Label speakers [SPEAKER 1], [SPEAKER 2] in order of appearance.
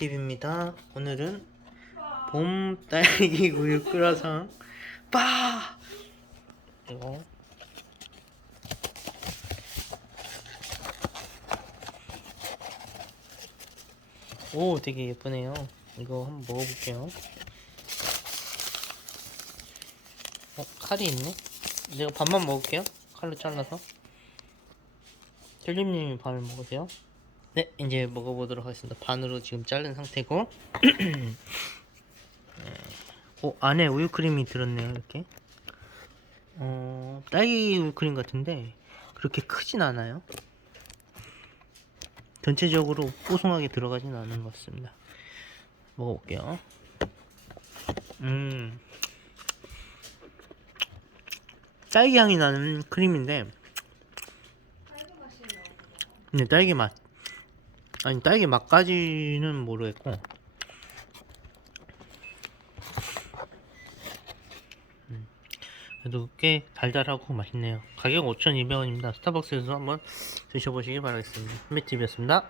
[SPEAKER 1] 햄미TV입니다. 오늘은 봄 딸기 우유 끓여서 빠! 이거 오 되게 예쁘네요. 이거 한번 먹어볼게요. 어 칼이 있네. 내가 반만 먹을게요. 칼로 잘라서. 텔림님이 반을 먹으세요. 네, 이제 먹어보도록 하겠습니다. 반으로 지금 자른 상태고. 어, 안에 우유크림이 들었네요, 이렇게. 어, 딸기 우유크림 같은데, 그렇게 크진 않아요. 전체적으로 뽀송하게 들어가진 않은 것 같습니다. 먹어볼게요. 음. 딸기 향이 나는 크림인데, 근데 딸기 맛 아니 딸기 맛까지는 모르겠고. 음, 그래도 꽤 달달하고 맛있네요. 가격 5,200원입니다. 스타벅스에서 한번 드셔보시기 바라겠습니다. 햄미TV였습니다